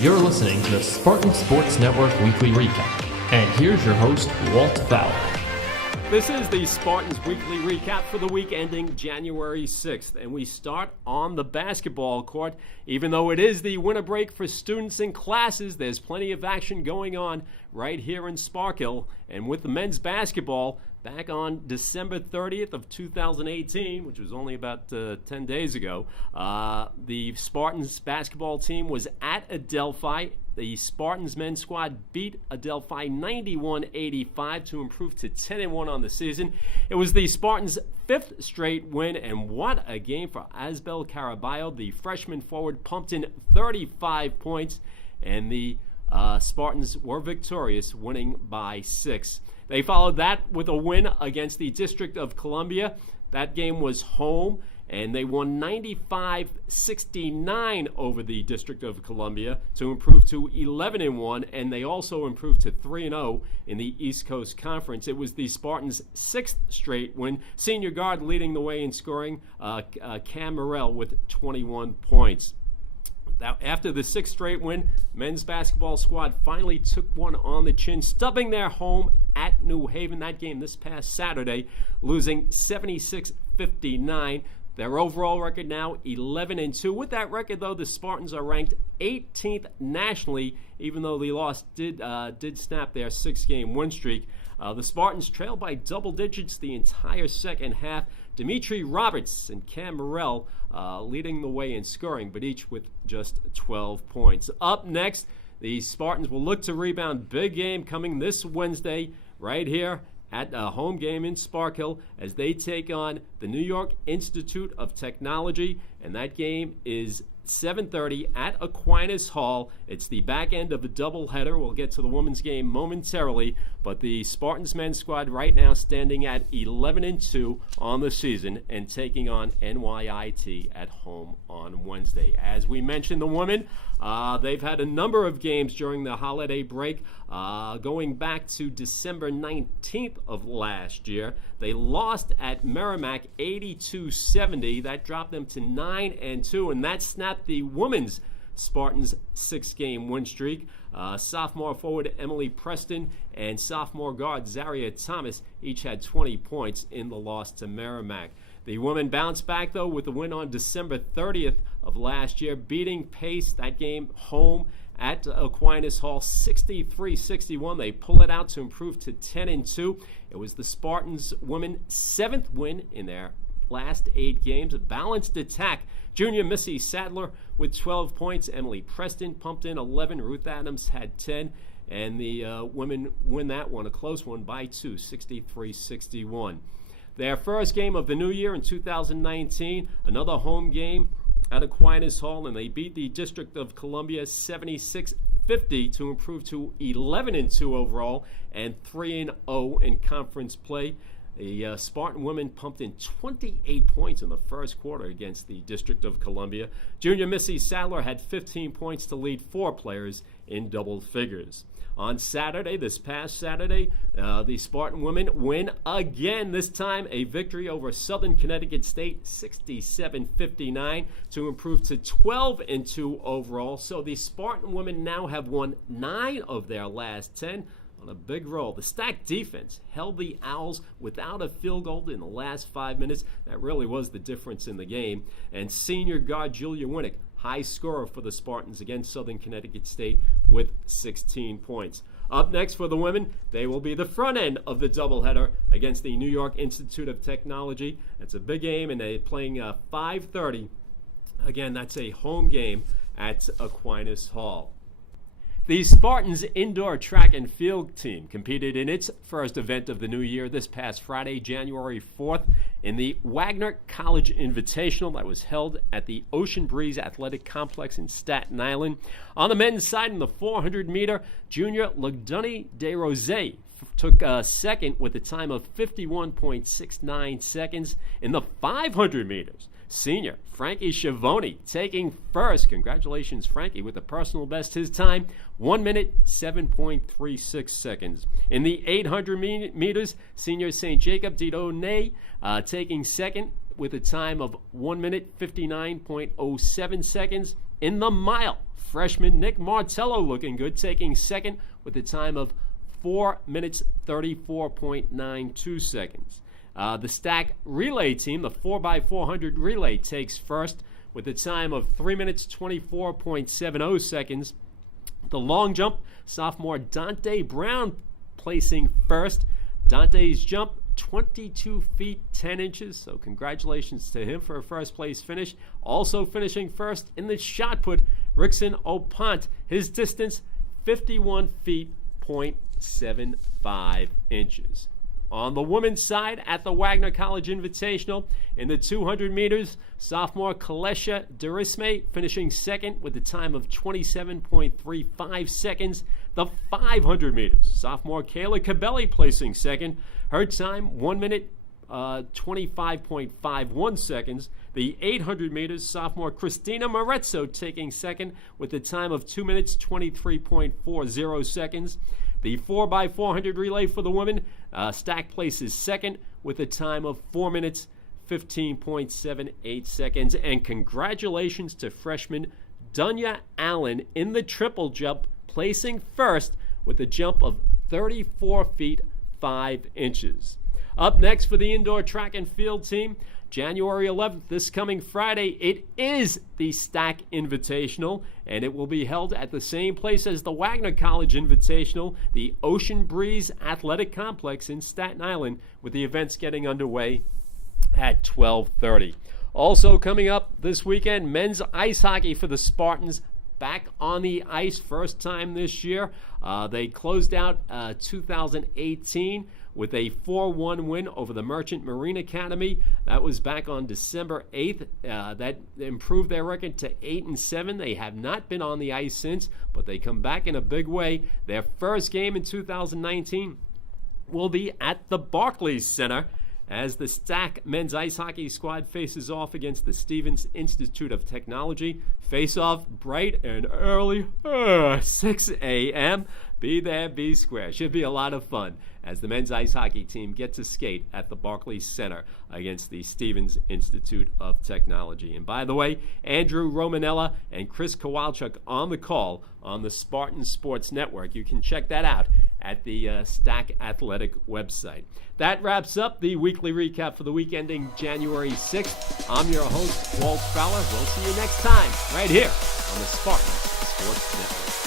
You're listening to the Spartan Sports Network Weekly Recap. And here's your host, Walt Fowler. This is the Spartans Weekly Recap for the week ending January 6th. And we start on the basketball court. Even though it is the winter break for students and classes, there's plenty of action going on right here in Sparkill. And with the men's basketball, back on December 30th of 2018, which was only about 10 days ago, the Spartans basketball team was at Adelphi. The Spartans men's squad beat Adelphi 91-85 to improve to 10-1 on the season. It was the Spartans' fifth straight win, and what a game for Asbel Caraballo. The freshman forward pumped in 35 points, and the Spartans were victorious, winning by 6. They followed that with a win against the District of Columbia. That game was home, and they won 95-69 over the District of Columbia to improve to 11-1, and they also improved to 3-0 in the East Coast Conference. It was the Spartans' sixth straight win. Senior guard leading the way in scoring, Cam Morrell with 21 points. Now, after the sixth straight win, men's basketball squad finally took one on the chin, stubbing their home at New Haven. That game this past Saturday, losing 76-59. Their overall record now 11-2. With that record, though, the Spartans are ranked 18th nationally, even though the loss did snap their six-game win streak. The Spartans trailed by double digits the entire second half. Dimitri Roberts and Cam Morrell leading the way in scoring, but each with just 12 points. Up next, the Spartans will look to rebound. Big game coming this Wednesday right here at a home game in Sparkill as they take on the New York Institute of Technology, and that game is 7:30 at Aquinas Hall. It's the back end of the doubleheader. We'll get to the women's game momentarily, but the Spartans men's squad right now standing at 11-2 on the season and taking on NYIT at home on Wednesday. As we mentioned, the women, they've had a number of games during the holiday break, going back to December 19th of last year. They lost at Merrimack 82-70. That dropped them to 9-2, and that snapped the women's Spartans' six-game win streak. Sophomore forward Emily Preston and sophomore guard Zaria Thomas each had 20 points in the loss to Merrimack. The women bounced back, though, with a win on December 30th of last year, beating Pace, that game home at Aquinas Hall, 63-61. They pull it out to improve to 10-2. It was the Spartans women 7th win in their last 8 games. A balanced attack. Junior Missy Sadler with 12 points. Emily Preston pumped in 11. Ruth Adams had 10. And the women win that one, a close one, by 2, 63-61. Their first game of the new year in 2019, another home game at Aquinas Hall, and they beat the District of Columbia 76-50 to improve to 11-2 overall and 3-0 in conference play. The Spartan women pumped in 28 points in the first quarter against the District of Columbia. Junior Missy Sadler had 15 points to lead 4 players in double figures. On Saturday, this past Saturday, the Spartan women win again, this time a victory over Southern Connecticut State, 67-59, to improve to 12-2 overall. So the Spartan women now have won 9 of their last 10 on a big roll. The stacked defense held the Owls without a field goal in the last 5 minutes. That really was the difference in the game. And senior guard Julia Winnick, high scorer for the Spartans against Southern Connecticut State with 16 points. Up next for the women, they will be the front end of the doubleheader against the New York Institute of Technology. It's a big game, and they're playing 5:30. Again, that's a home game at Aquinas Hall. The Spartans indoor track and field team competed in its first event of the new year this past Friday, January 4th, in the Wagner College Invitational that was held at the Ocean Breeze Athletic Complex in Staten Island. On the men's side, in the 400-meter, junior Lugdunny DeRose took second with a time of 51.69 seconds. In the 500 meters, senior Frankie Schiavone taking first. Congratulations, Frankie, with a personal best. His time, 1 minute, 7.36 seconds. In the 800 meters, senior St. Jacob Didone taking second with a time of 1 minute, 59.07 seconds. In the mile, freshman Nick Martello looking good, taking second with a time of 4 minutes 34.92 seconds. The stack relay team, the 4x400 relay, takes first with a time of 3 minutes 24.70 seconds. The long jump, sophomore Dante Brown placing first. Dante's jump, 22 feet 10 inches, so congratulations to him for a first place finish. Also finishing first in the shot put, Rickson Opont. His distance, 51 feet 0.75 inches. On the women's side, at the Wagner College Invitational, in the 200 meters, sophomore Kalesha Derisme finishing second with a time of 27.35 seconds. The 500 meters, sophomore Kayla Cabelli placing second. Her time, 1 minute 25.51 seconds. The 800 meters, sophomore Christina Marezzo taking second with a time of 2 minutes 23.40 seconds. The 4x400 relay for the women, stack places second with a time of 4 minutes 15.78 seconds. And congratulations to freshman Dunya Allen in the triple jump, placing first with a jump of 34 feet 5 inches. Up next for the indoor track and field team, January 11th, this coming Friday, it is the Stack Invitational, and it will be held at the same place as the Wagner College Invitational, the Ocean Breeze Athletic Complex in Staten Island, with the events getting underway at 12:30. Also coming up this weekend, men's ice hockey for the Spartans back on the ice, first time this year. They closed out 2018 with a 4-1 win over the Merchant Marine Academy. That was back on December 8th. That improved their record to 8-7. They have not been on the ice since, but they come back in a big way. Their first game in 2019 will be at the Barclays Center as the Stack men's ice hockey squad faces off against the Stevens Institute of Technology. Face off bright and early, 6 a.m. Be there, be square. Should be a lot of fun as the men's ice hockey team get to skate at the Barclays Center against the Stevens Institute of Technology. And by the way, Andrew Romanella and Chris Kowalchuk on the call on the Spartan Sports Network. You can check that out at the Stack Athletic website. That wraps up the weekly recap for the week ending January 6th. I'm your host, Walt Fowler. We'll see you next time right here on the Spartan Sports Network.